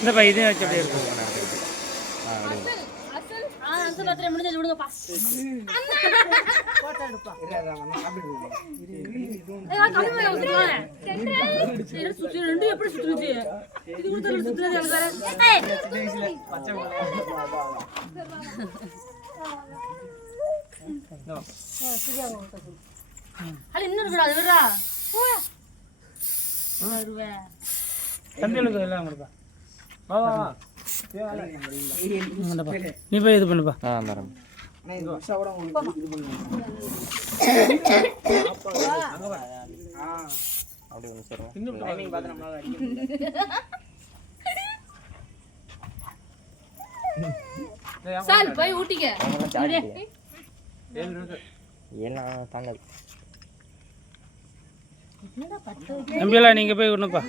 இந்த பை இதே வச்சு அப்படியே இருக்கும். தம்பிகளுக்கு எல்லாம் கொடுப்பா. நீ போய் இது பண்ணுப்பா. போய் ஊட்டிக்க தம்பியெல்லாம் நீங்க போய் விடணுப்பா.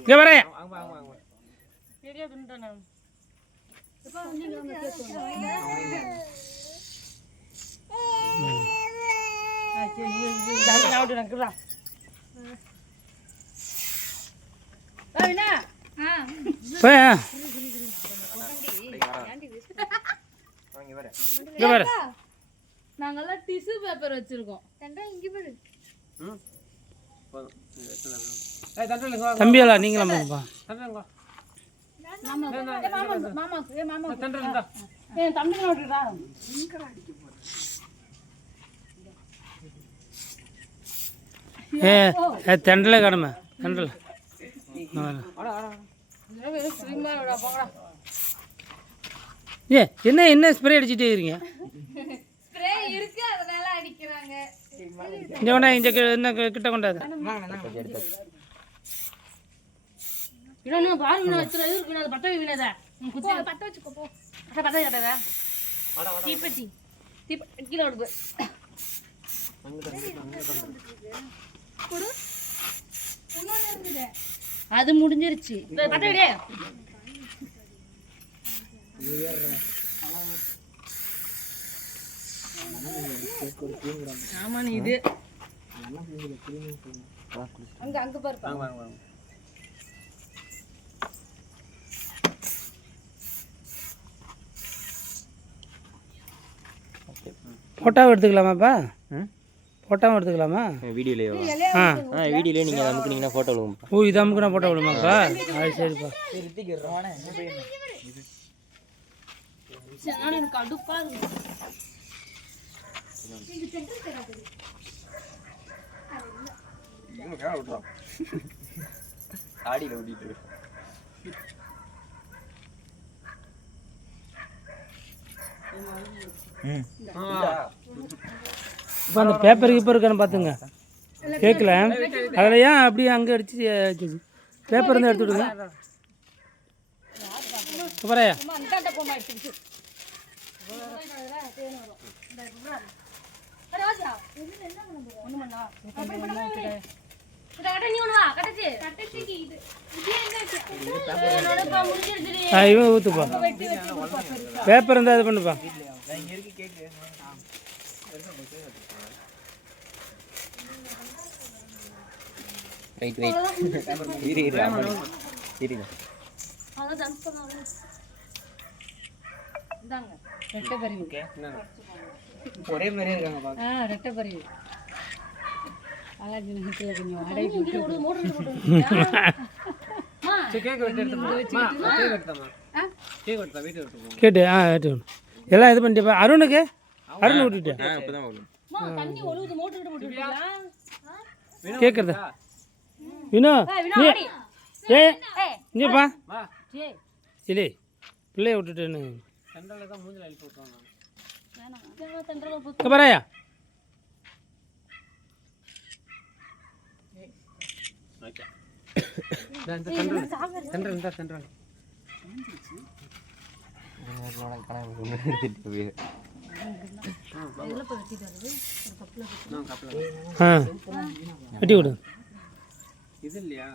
இங்க வரேன். நாங்கெல்லாம் டிஷ்யூ பேப்பர் வச்சிருக்கோம். தம்பியெல்லாம் நீங்களும் போங்கப்பா. தெண்டல கடமை தெண்டல என்ன என்ன ஸ்ப்ரே அடிச்சுட்டே இருக்கீங்க? இங்க என்ன கிட்ட கொண்டாது அது முடிஞ்சிருச்சு. ஆமா இது அங்க அங்க பாரு. போட்டோவும் எடுத்துக்கலாமாப்பா? போட்டோவும் எடுத்துக்கலாமா? வீடியோலேயே வீடியோலேயே நீங்கள் அமுக்குனீங்கன்னா ஃபோட்டோ விழுவும். ஓ இது அமுக்குனா ஃபோட்டோ விழுமாப்பா? அது சரிப்பா. கடுப்பா ஆடியில் ஓடிட்டு இப்போ அந்த பேப்பர் கீப்பர் இருக்கான்னு பார்த்துங்க. கேட்கல அதில் ஏன் அப்படியே அங்கே அடிச்சு வச்சுச்சு? பேப்பர் இருந்தால் எடுத்து விடுங்க. அப்புறையா இவன் ஊற்றுப்பா. பேப்பர் இருந்தால் இது பண்ணுப்பா. ரைட் ரைட் ஒரே மாதிரி இருக்காங்க. ரெட்டை பறிவு கேட்டு எல்லாம் இது பண்ணிட்டு அருணுக்கு அருண் விட்டுட்டேன் கேட்குறதா வினோ ஏ இங்கேப்பா இல்லை பிள்ளைய விட்டுட்டேன்னு பராயா ஆ வெட்டி விடு. இது இல்லையா